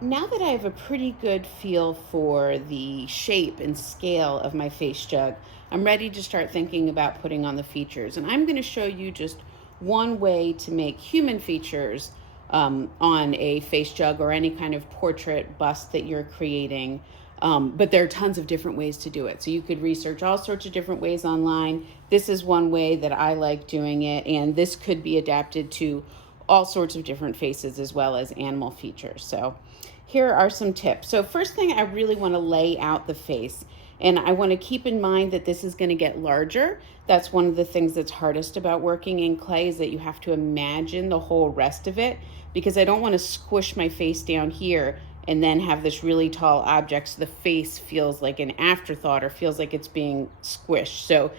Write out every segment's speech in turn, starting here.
now that I have a pretty good feel for the shape and scale of my face jug, I'm ready to start thinking about putting on the features. And I'm going to show you just one way to make human features on a face jug or any kind of portrait bust that you're creating. But there are tons of different ways to do it. So you could research all sorts of different ways online. This is one way that I like doing it, and this could be adapted to all sorts of different faces as well as animal features. So here are some tips. So first thing, I really want to lay out the face. And I want to keep in mind that this is going to get larger. That's one of the things that's hardest about working in clay, is that you have to imagine the whole rest of it, because I don't want to squish my face down here and then have this really tall object so the face feels like an afterthought or feels like it's being squished. So,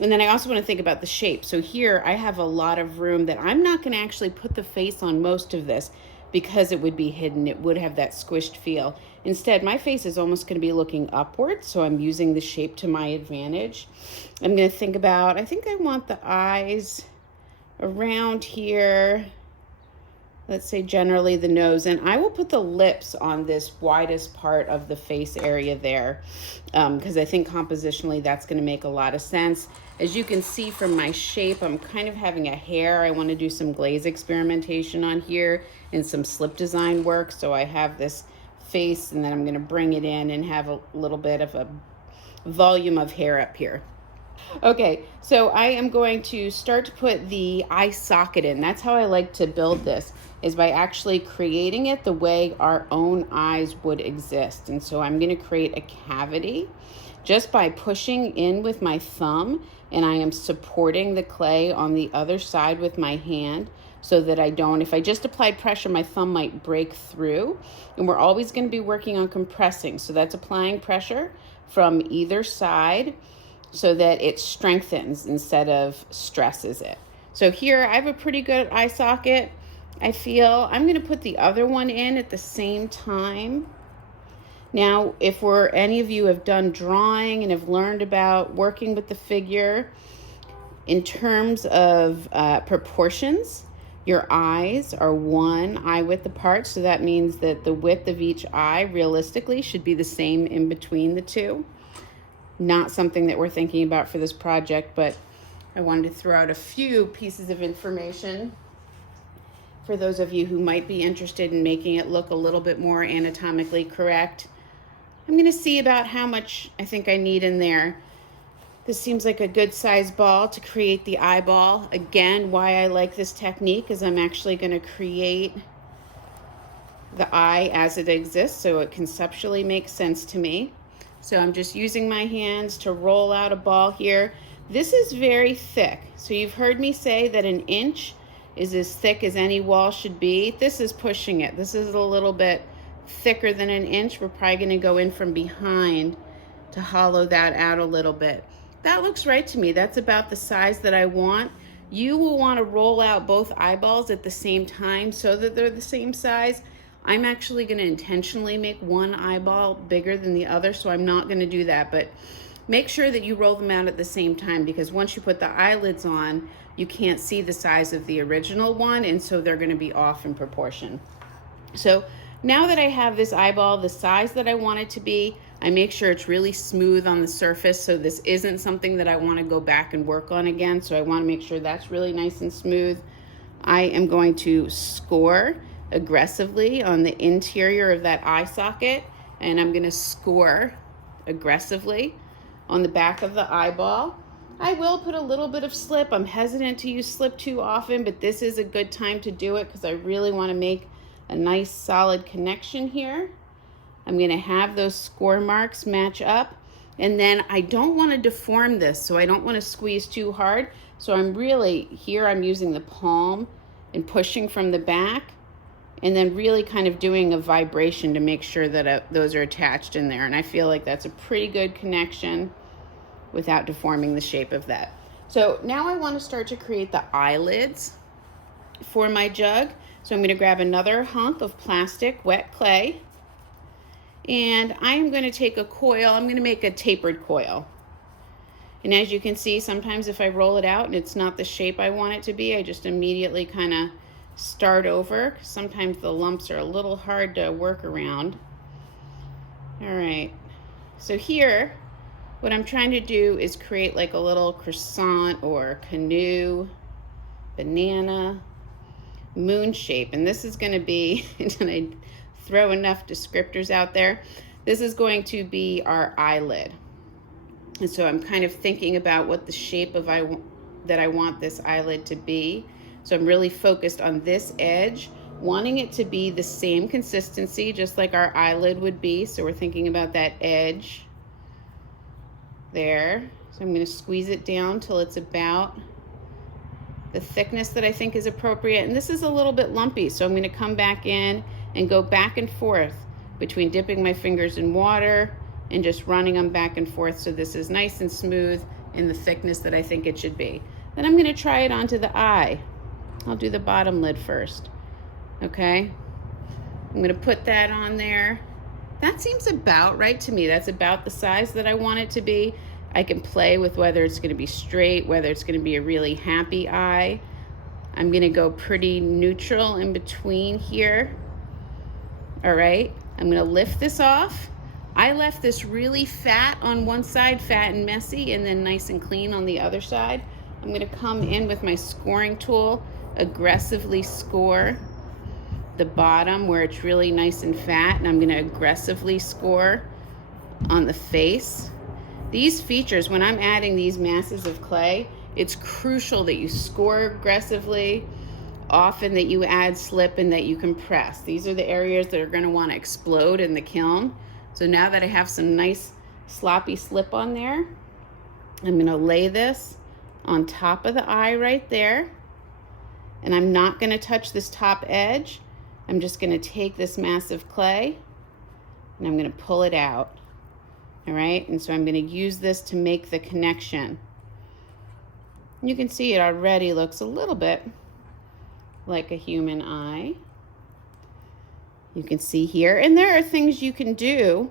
and then I also want to think about the shape. So here I have a lot of room that I'm not going to actually put the face on most of this, because it would be hidden. It would have that squished feel. Instead, my face is almost going to be looking upward, so I'm using the shape to my advantage. I'm going to think about, I think I want the eyes around here. Let's say generally the nose, and I will put the lips on this widest part of the face area there, because I think compositionally that's going to make a lot of sense. As you can see from my shape, I'm kind of having a hair. I want to do some glaze experimentation on here and some slip design work. So I have this face, and then I'm going to bring it in and have a little bit of a volume of hair up here. Okay, so I am going to start to put the eye socket in. That's how I like to build this, is by actually creating it the way our own eyes would exist. And so I'm going to create a cavity just by pushing in with my thumb, and I am supporting the clay on the other side with my hand, so that I don't, if I just applied pressure, my thumb might break through. And we're always going to be working on compressing. So that's applying pressure from either side so that it strengthens instead of stresses it. So here I have a pretty good eye socket. I feel I'm going to put the other one in at the same time. Now, if any of you have done drawing and have learned about working with the figure in terms of proportions, your eyes are one eye width apart. So that means that the width of each eye realistically should be the same in between the two. Not something that we're thinking about for this project, but I wanted to throw out a few pieces of information for those of you who might be interested in making it look a little bit more anatomically correct. I'm going to see about how much I think I need in there. This seems like a good size ball to create the eyeball. Again, why I like this technique is I'm actually going to create the eye as it exists, so it conceptually makes sense to me. So I'm just using my hands to roll out a ball here. This is very thick. So you've heard me say that an inch is as thick as any wall should be. This is pushing it. This is a little bit thicker than an inch. We're probably going to go in from behind to hollow that out a little bit. That looks right to me. That's about the size that I want. You will want to roll out both eyeballs at the same time so that they're the same size. I'm actually going to intentionally make one eyeball bigger than the other, so I'm not going to do that. But make sure that you roll them out at the same time, because once you put the eyelids on, you can't see the size of the original one, and so they're going to be off in proportion. So now that I have this eyeball the size that I want it to be, I make sure it's really smooth on the surface, so this isn't something that I want to go back and work on again. So I want to make sure that's really nice and smooth. I am going to score aggressively on the interior of that eye socket, and I'm going to score aggressively on the back of the eyeball. I will put a little bit of slip. I'm hesitant to use slip too often, but this is a good time to do it because I really want to make a nice solid connection here. I'm going to have those score marks match up, and then I don't want to deform this, so I don't want to squeeze too hard. So I'm using the palm and pushing from the back, and then really kind of doing a vibration to make sure that those are attached in there. And I feel like that's a pretty good connection without deforming the shape of that. So now I want to start to create the eyelids for my jug. So I'm going to grab another hunk of plastic wet clay, and I'm going to take a coil. I'm going to make a tapered coil. And as you can see, sometimes if I roll it out and it's not the shape I want it to be, I just immediately kind of start over, 'cause sometimes the lumps are a little hard to work around. All right, so here, what I'm trying to do is create like a little croissant or canoe, banana, moon shape. And this is gonna be, did I throw enough descriptors out there? This is going to be our eyelid. And so I'm kind of thinking about what the shape of that I want this eyelid to be. So I'm really focused on this edge, wanting it to be the same consistency, just like our eyelid would be. So we're thinking about that edge there. So I'm gonna squeeze it down till it's about the thickness that I think is appropriate. And this is a little bit lumpy, so I'm gonna come back in and go back and forth between dipping my fingers in water and just running them back and forth so this is nice and smooth in the thickness that I think it should be. Then I'm gonna try it onto the eye. I'll do the bottom lid first, okay? I'm gonna put that on there. That seems about right to me. That's about the size that I want it to be. I can play with whether it's gonna be straight, whether it's gonna be a really happy eye. I'm gonna go pretty neutral in between here. All right, I'm gonna lift this off. I left this really fat on one side, fat and messy, and then nice and clean on the other side. I'm gonna come in with my scoring tool, aggressively score the bottom where it's really nice and fat, and I'm gonna aggressively score on the face. These features, when I'm adding these masses of clay, it's crucial that you score aggressively, often that you add slip, and that you compress. These are the areas that are gonna wanna explode in the kiln. So now that I have some nice sloppy slip on there, I'm gonna lay this on top of the eye right there. And I'm not gonna touch this top edge. I'm just gonna take this mass of clay and I'm gonna pull it out. All right, and so I'm gonna use this to make the connection. You can see it already looks a little bit like a human eye. You can see here, and there are things you can do.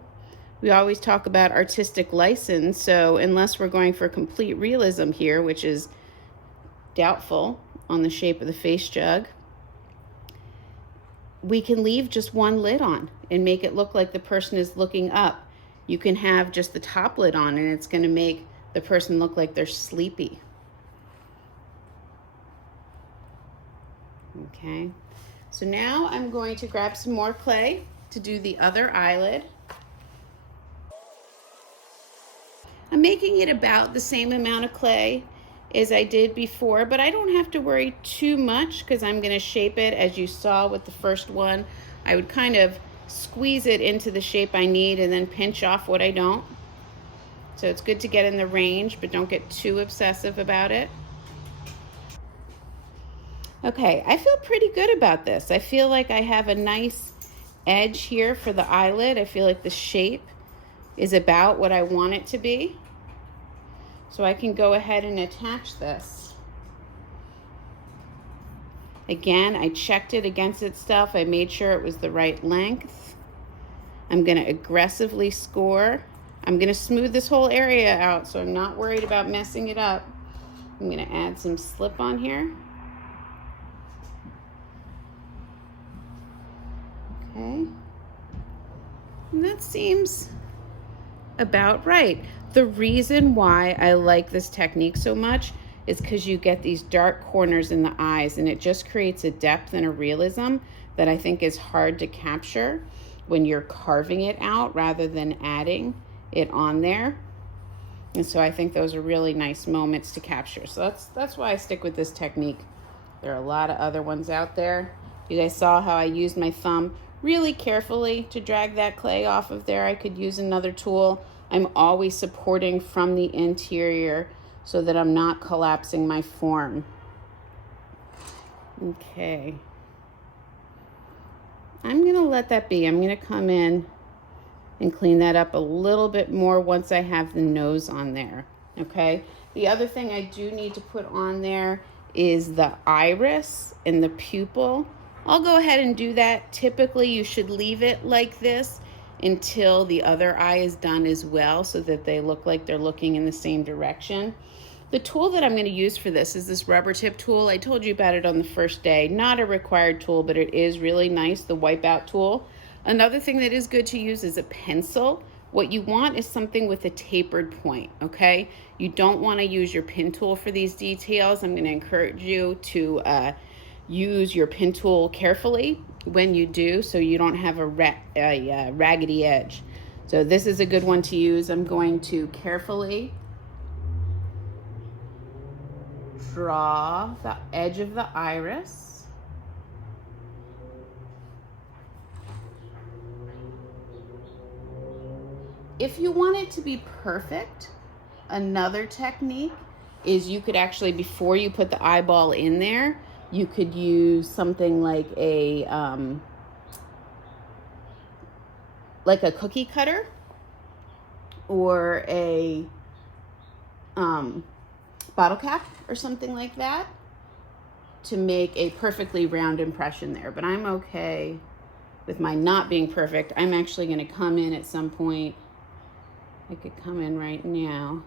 We always talk about artistic license, so unless we're going for complete realism here, which is doubtful on the shape of the face jug, we can leave just one lid on and make it look like the person is looking up. You can have just the top lid on and it's gonna make the person look like they're sleepy. Okay, so now I'm going to grab some more clay to do the other eyelid. I'm making it about the same amount of clay as I did before, but I don't have to worry too much because I'm gonna shape it as you saw with the first one. I would kind of squeeze it into the shape I need and then pinch off what I don't. So it's good to get in the range, but don't get too obsessive about it. Okay, I feel pretty good about this. I feel like I have a nice edge here for the eyelid. I feel like the shape is about what I want it to be. So I can go ahead and attach this. Again, I checked it against its stuff. I made sure it was the right length. I'm gonna aggressively score. I'm gonna smooth this whole area out, so I'm not worried about messing it up. I'm gonna add some slip on here. Okay. And that seems about right. The reason why I like this technique so much is because you get these dark corners in the eyes, and it just creates a depth and a realism that I think is hard to capture when you're carving it out rather than adding it on there. And so I think those are really nice moments to capture. So that's why I stick with this technique. There are a lot of other ones out there. You guys saw how I used my thumb really carefully to drag that clay off of there. I could use another tool. I'm always supporting from the interior so that I'm not collapsing my form. Okay. I'm gonna let that be. I'm gonna come in and clean that up a little bit more once I have the nose on there, okay? The other thing I do need to put on there is the iris and the pupil. I'll go ahead and do that. Typically, you should leave it like this until the other eye is done as well so that they look like they're looking in the same direction. The tool that I'm going to use for this is this rubber tip tool. I told you about it on the first day. Not a required tool, but it is really nice, the wipeout tool. Another thing that is good to use is a pencil. What you want is something with a tapered point, okay? You don't want to use your pen tool for these details. I'm going to encourage you to use your pen tool carefully when you do, so you don't have a raggedy edge. So this is a good one to use. I'm going to carefully draw the edge of the iris. If you want it to be perfect, another technique is you could actually, before you put the eyeball in there, you could use something like a cookie cutter or a bottle cap or something like that to make a perfectly round impression there. But I'm okay with my not being perfect. I'm actually going to come in at some point. I could come in right now.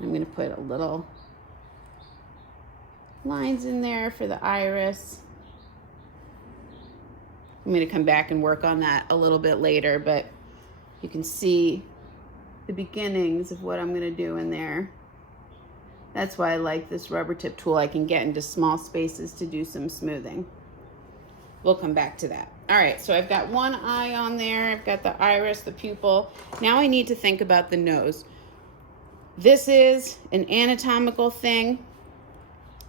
I'm going to put a little lines in there for the iris. I'm going to come back and work on that a little bit later, but you can see the beginnings of what I'm going to do in there. That's why I like this rubber tip tool. I can get into small spaces to do some smoothing. We'll come back to that. All right, so I've got one eye on there. I've got the iris, the pupil. Now I need to think about the nose. This is an anatomical thing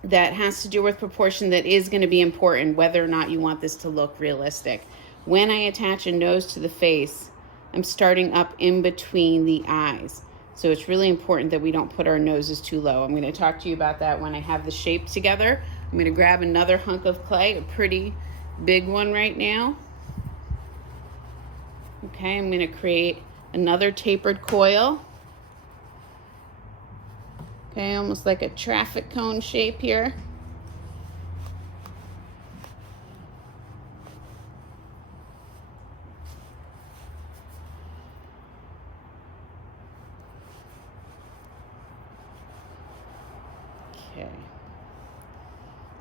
that has to do with proportion that is going to be important whether or not you want this to look realistic. When I attach a nose to the face, I'm starting up in between the eyes. So it's really important that we don't put our noses too low. I'm going to talk to you about that when I have the shape together. I'm going to grab another hunk of clay, a pretty big one right now. Okay, I'm going to create another tapered coil. Okay, almost like a traffic cone shape here. Okay.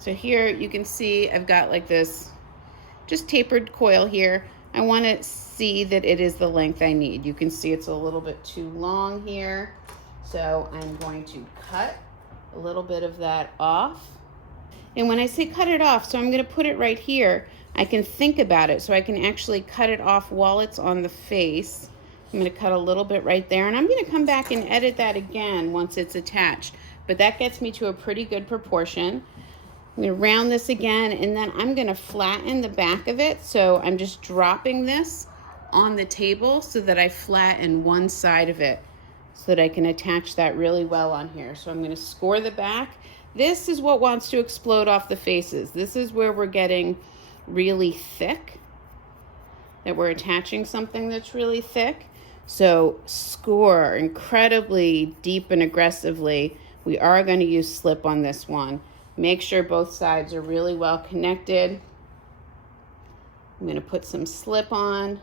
So here you can see I've got like this just tapered coil here. I want to see that it is the length I need. You can see it's a little bit too long here. So I'm going to cut a little bit of that off. And when I say cut it off, so I'm going to put it right here, I can think about it. So I can actually cut it off while it's on the face. I'm going to cut a little bit right there. And I'm going to come back and edit that again once it's attached. But that gets me to a pretty good proportion. I'm going to round this again, and then I'm going to flatten the back of it. So I'm just dropping this on the table so that I flatten one side of it, so that I can attach that really well on here. So I'm going to score the back. This is what wants to explode off the faces. This is where we're getting really thick, that we're attaching something that's really thick. So score incredibly deep and aggressively. We are going to use slip on this one. Make sure both sides are really well connected. I'm going to put some slip on.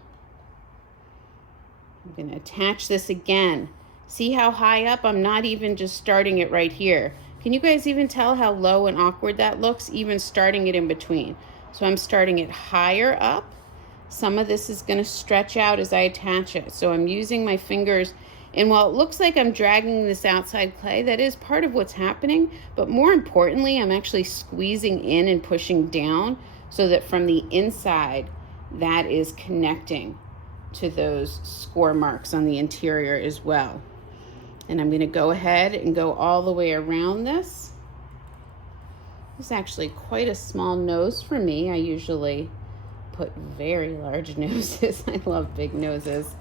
I'm going to attach this again. See how high up? I'm not even just starting it right here. Can you guys even tell how low and awkward that looks, even starting it in between? So I'm starting it higher up. Some of this is going to stretch out as I attach it. So I'm using my fingers, and while it looks like I'm dragging this outside clay, that is part of what's happening. But more importantly, I'm actually squeezing in and pushing down so that from the inside, that is connecting to those score marks on the interior as well. And I'm going to go ahead and go all the way around this. This is actually quite a small nose for me. I usually put very large noses. I love big noses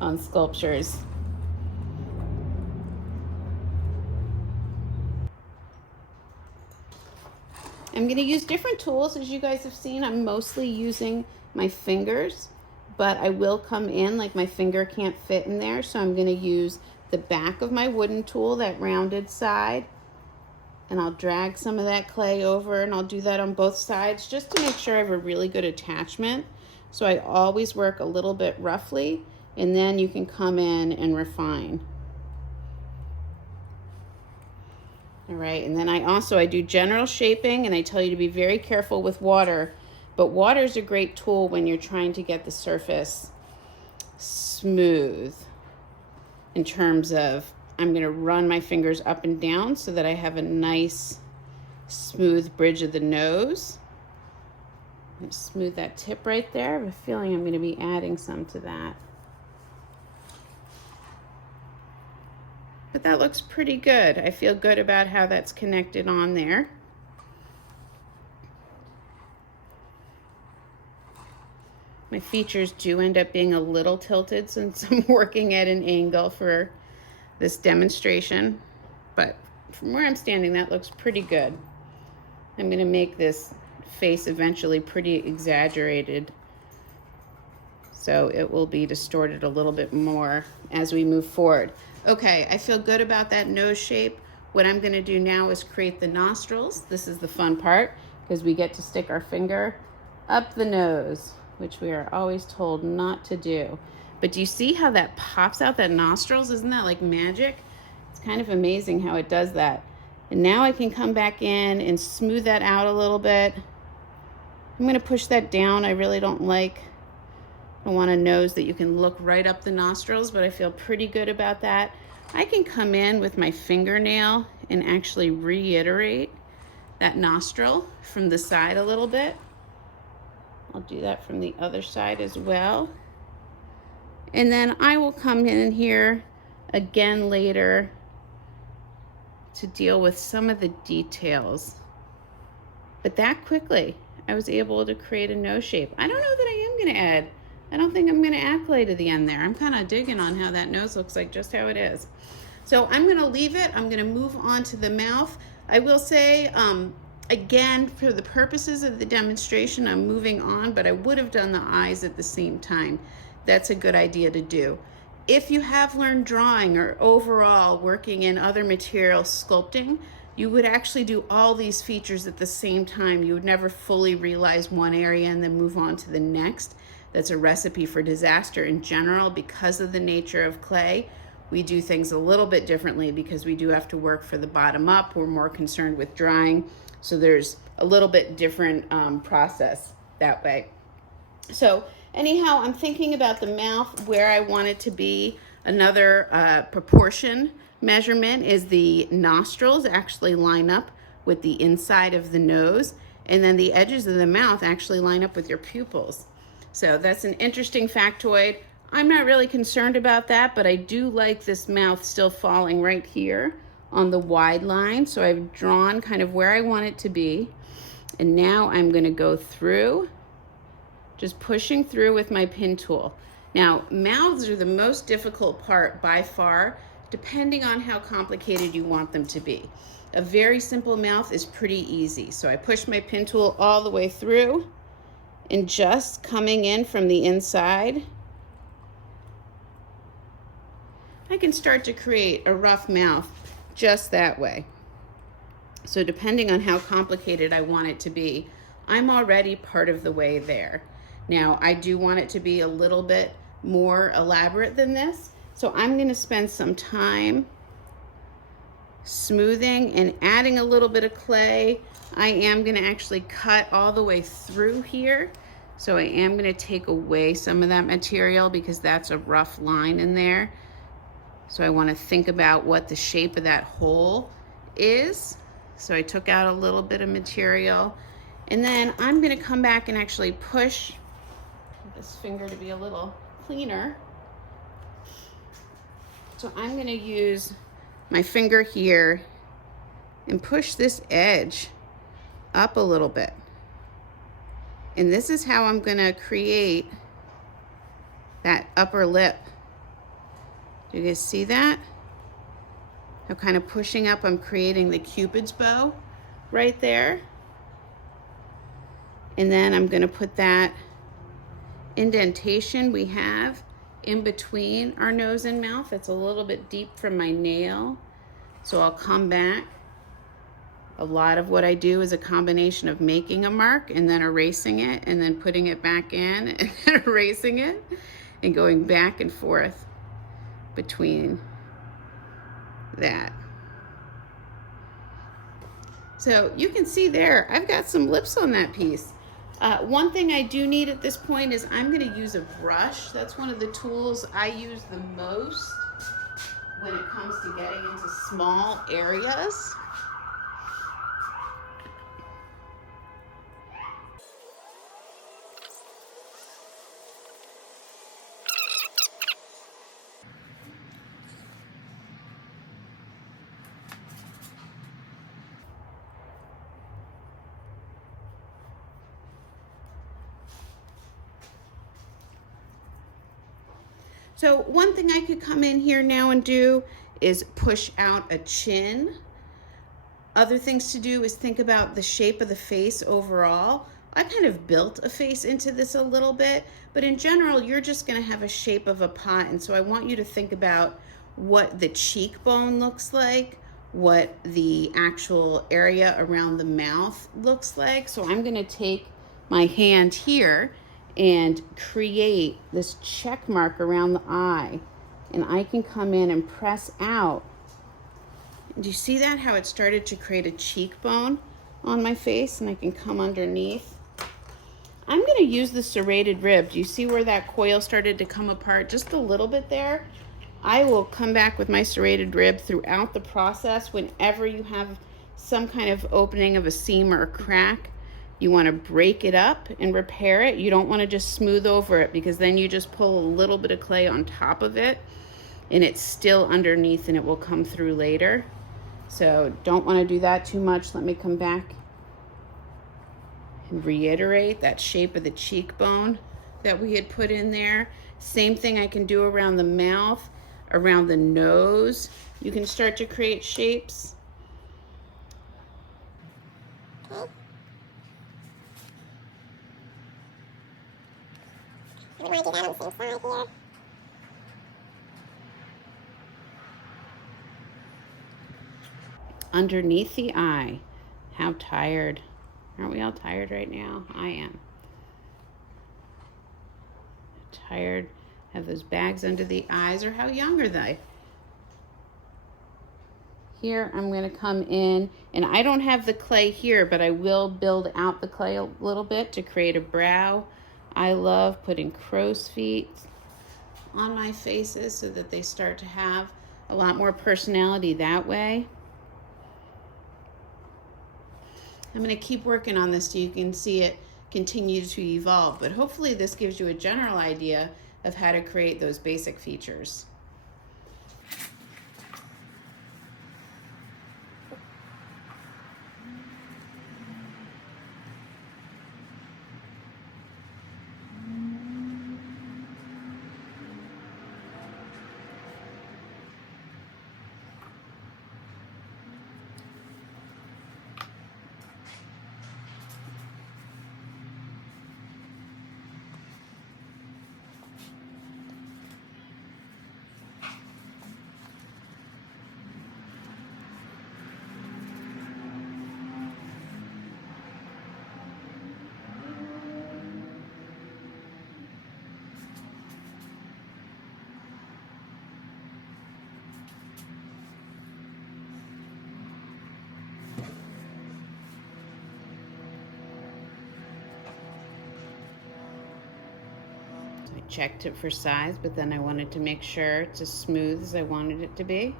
on sculptures. I'm going to use different tools. As you guys have seen, I'm mostly using my fingers, but I will come in, like my finger can't fit in there, so I'm going to use the back of my wooden tool, that rounded side, and I'll drag some of that clay over, and I'll do that on both sides just to make sure I have a really good attachment. So I always work a little bit roughly, and then you can come in and refine. All right, and then I do general shaping, and I tell you to be very careful with water, but water is a great tool when you're trying to get the surface smooth. In terms of, I'm going to run my fingers up and down so that I have a nice smooth bridge of the nose. I'm going to smooth that tip right there. I have a feeling I'm going to be adding some to that. But that looks pretty good. I feel good about how that's connected on there. My features do end up being a little tilted since I'm working at an angle for this demonstration. But from where I'm standing, that looks pretty good. I'm going to make this face eventually pretty exaggerated, so it will be distorted a little bit more as we move forward. Okay, I feel good about that nose shape. What I'm going to do now is create the nostrils. This is the fun part because we get to stick our finger up the nose, which we are always told not to do. But do you see how that pops out, that nostrils? Isn't that like magic? It's kind of amazing how it does that. And now I can come back in and smooth that out a little bit. I'm going to push that down. I really don't want a nose that you can look right up the nostrils, but I feel pretty good about that. I can come in with my fingernail and actually reiterate that nostril from the side a little bit. I'll do that from the other side as well. And then I will come in here again later to deal with some of the details. But that quickly, I was able to create a nose shape. I don't know that I am going to add. I don't think I'm going to add clay to the end there. I'm kind of digging on how that nose looks like, just how it is. So I'm going to leave it. I'm going to move on to the mouth. I will say, again, for the purposes of the demonstration, I'm moving on, but I would have done the eyes at the same time. That's a good idea to do. If you have learned drawing or overall working in other materials, sculpting, you would actually do all these features at the same time. You would never fully realize one area and then move on to the next. That's a recipe for disaster in general. Because of the nature of clay, we do things a little bit differently because we do have to work for the bottom up. We're more concerned with drying. So there's a little bit different process that way. So anyhow, I'm thinking about the mouth, where I want it to be. Another proportion measurement is the nostrils actually line up with the inside of the nose, and then the edges of the mouth actually line up with your pupils. So that's an interesting factoid. I'm not really concerned about that, but I do like this mouth still falling right here on the wide line. So I've drawn kind of where I want it to be. And now I'm going to go through, just pushing through with my pin tool. Now, mouths are the most difficult part by far, depending on how complicated you want them to be. A very simple mouth is pretty easy. So I push my pin tool all the way through, and just coming in from the inside, I can start to create a rough mouth just that way. So depending on how complicated I want it to be, I'm already part of the way there. Now, I do want it to be a little bit more elaborate than this, so I'm going to spend some time smoothing and adding a little bit of clay. I am going to actually cut all the way through here, so I am going to take away some of that material because that's a rough line in there. So I want to think about what the shape of that hole is. So I took out a little bit of material, and then I'm going to come back and actually push this finger to be a little cleaner. So I'm going to use my finger here and push this edge up a little bit. And this is how I'm going to create that upper lip. Do you guys see that? How kind of pushing up, I'm creating the Cupid's bow right there. And then I'm going to put that indentation we have in between our nose and mouth. It's a little bit deep from my nail. So I'll come back. A lot of what I do is a combination of making a mark and then erasing it and then putting it back in and then erasing it and going back and forth between that. So you can see there, I've got some lips on that piece. One thing I do need at this point is I'm going to use a brush. That's one of the tools I use the most when it comes to getting into small areas. So one thing I could come in here now and do is push out a chin. Other things to do is think about the shape of the face overall. I kind of built a face into this a little bit, but in general, you're just gonna have a shape of a pot. And so I want you to think about what the cheekbone looks like, what the actual area around the mouth looks like. So I'm gonna take my hand here and create this check mark around the eye. And I can come in and press out. Do you see that? How it started to create a cheekbone on my face, and I can come underneath. I'm going to use the serrated rib. Do you see where that coil started to come apart just a little bit there? I will come back with my serrated rib throughout the process. Whenever you have some kind of opening of a seam or a crack, you want to break it up and repair it. You don't want to just smooth over it, because then you just pull a little bit of clay on top of it and it's still underneath and it will come through later. So don't want to do that too much. Let me come back and reiterate that shape of the cheekbone that we had put in there. Same thing I can do around the mouth, around the nose. You can start to create shapes. Okay. We want to do that on the same side here. Underneath the eye. How tired. Aren't we all tired right now? I am. Tired. Have those bags under the eyes, or how young are they? Here I'm going to come in, and I don't have the clay here, but I will build out the clay a little bit to create a brow. I love putting crow's feet on my faces so that they start to have a lot more personality that way. I'm going to keep working on this so you can see it continue to evolve, but hopefully this gives you a general idea of how to create those basic features. I checked it for size, but then I wanted to make sure it's as smooth as I wanted it to be.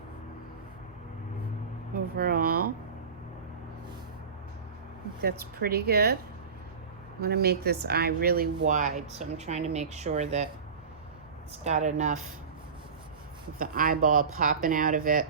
Overall, I think that's pretty good. I want to make this eye really wide, so I'm trying to make sure that it's got enough of the eyeball popping out of it.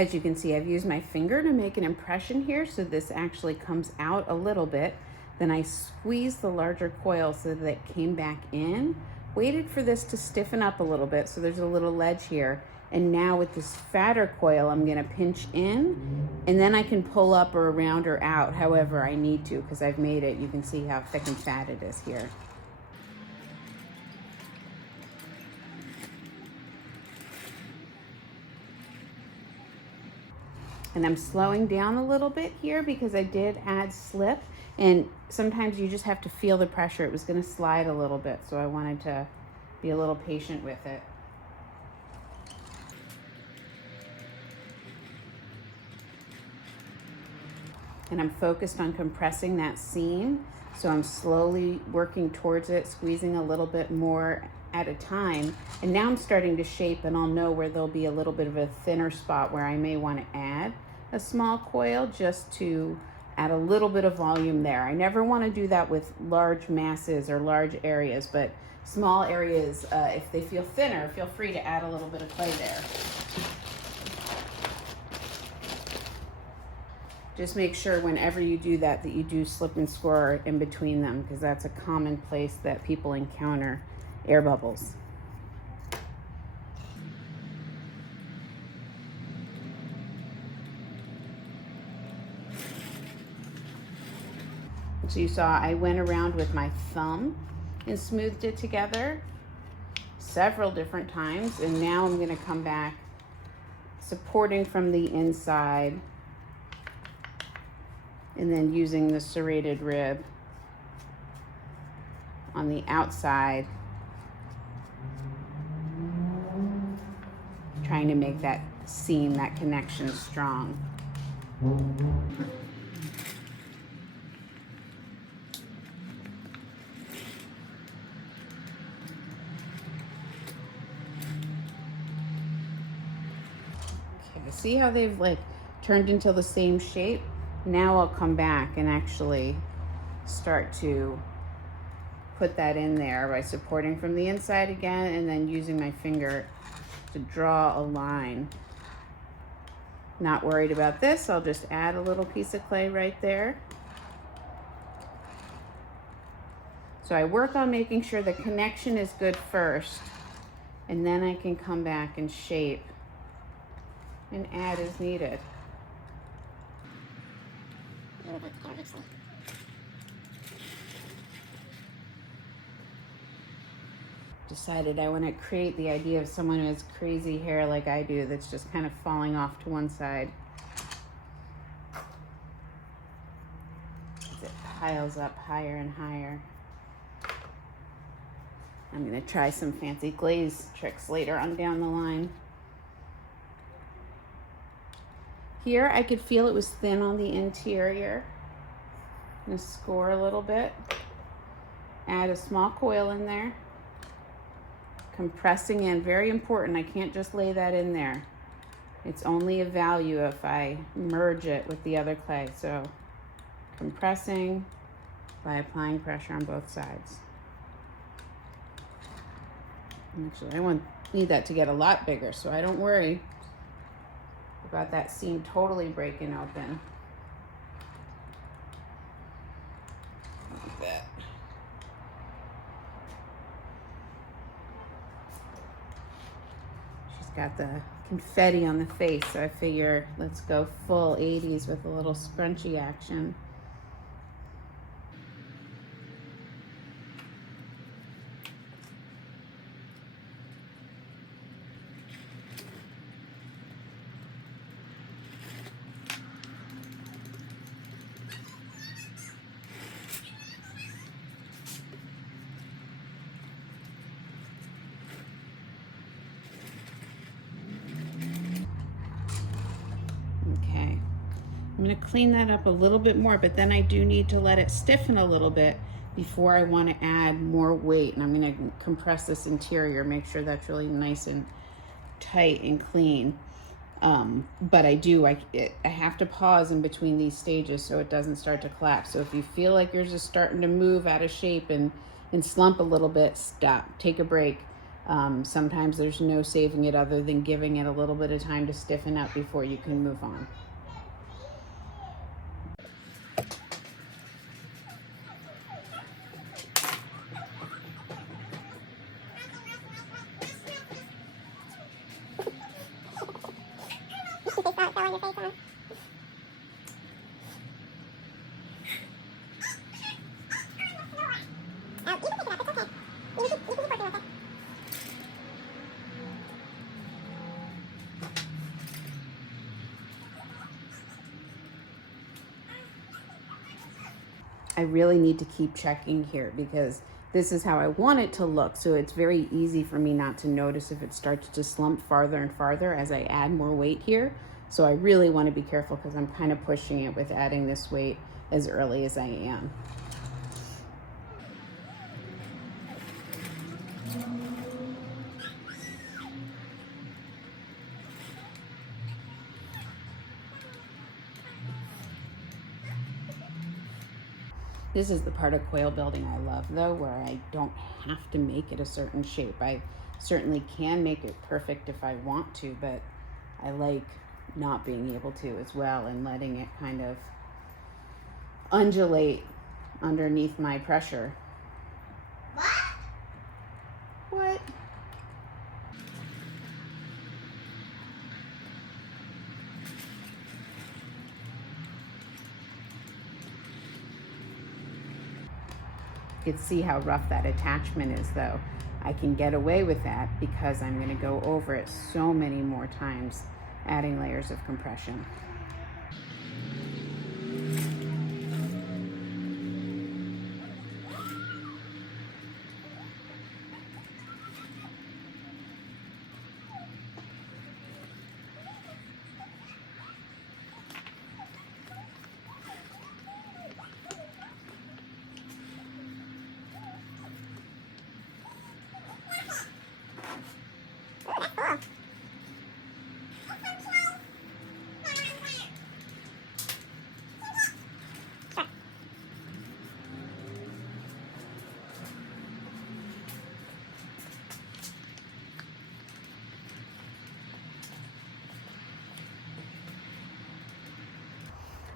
As you can see, I've used my finger to make an impression here, so this actually comes out a little bit. Then I squeezed the larger coil so that it came back in, waited for this to stiffen up a little bit, so there's a little ledge here. And now with this fatter coil, I'm gonna pinch in, and then I can pull up or around or out however I need to, because I've made it. You can see how thick and fat it is here. And I'm slowing down a little bit here because I did add slip, and sometimes you just have to feel the pressure. It was going to slide a little bit, so I wanted to be a little patient with it. And I'm focused on compressing that seam, so I'm slowly working towards it, squeezing a little bit more at a time. And now I'm starting to shape, and I'll know where there'll be a little bit of a thinner spot where I may want to add a small coil just to add a little bit of volume there. I never want to do that with large masses or large areas, but small areas, if they feel thinner, feel free to add a little bit of clay there. Just make sure whenever you do that you do slip and score in between them, because that's a common place that people encounter air bubbles. So you saw I went around with my thumb and smoothed it together several different times, and now I'm going to come back supporting from the inside and then using the serrated rib on the outside, trying to make that seam, that connection strong. Okay, see how they've like turned into the same shape? Now I'll come back and actually start to put that in there by supporting from the inside again, and then using my finger to draw a line. Not worried about this, I'll just add a little piece of clay right there. So I work on making sure the connection is good first, and then I can come back and shape and add as needed. Decided I want to create the idea of someone who has crazy hair like I do, that's just kind of falling off to one side as it piles up higher and higher. I'm going to try some fancy glaze tricks later on down the line. Here I could feel it was thin on the interior. I'm going to score a little bit, add a small coil in there, compressing in, very important. I can't just lay that in there. It's only of value if I merge it with the other clay. So compressing by applying pressure on both sides. Actually, I need that to get a lot bigger, so I don't worry about that seam totally breaking open. Like that. She's got the confetti on the face, so I figure let's go full 80s with a little scrunchy action. I'm going to clean that up a little bit more, but then I do need to let it stiffen a little bit before I want to add more weight. And I'm going to compress this interior, make sure that's really nice and tight and clean. But I have to pause in between these stages so it doesn't start to collapse. So if you feel like yours is starting to move out of shape and slump a little bit, stop, take a break. Sometimes there's no saving it other than giving it a little bit of time to stiffen up before you can move on. They saw it fell on your face, huh? You can pick it up, it's okay. You can keep working with it. I really need to keep checking here because this is how I want it to look. So it's very easy for me not to notice if it starts to slump farther and farther as I add more weight here. So I really want to be careful because I'm kind of pushing it with adding this weight as early as I am. This is the part of quail building I love though, where I don't have to make it a certain shape. I certainly can make it perfect if I want to, but I like not being able to as well and letting it kind of undulate underneath my pressure. What? You can see how rough that attachment is though. I can get away with that because I'm going to go over it so many more times, adding layers of compression.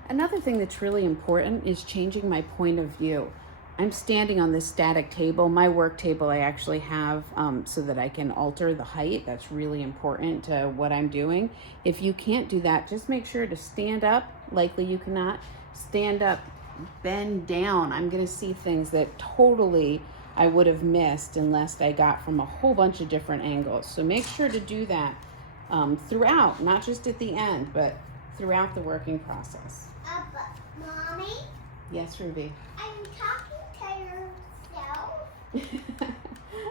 Another thing that's really important is changing my point of view. I'm standing on this static table. My work table I actually have so that I can alter the height. That's really important to what I'm doing. If you can't do that, just make sure to stand up. Likely you cannot. Stand up, bend down. I'm gonna see things that totally I would have missed unless I got from a whole bunch of different angles. So make sure to do that throughout, not just at the end, but throughout the working process. Mommy? Yes, Ruby? I'm talking to yourself.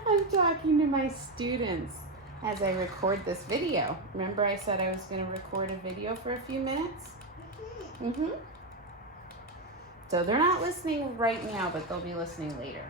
I'm talking to my students as I record this video. Remember I said I was going to record a video for a few minutes? So they're not listening right now, but they'll be listening later.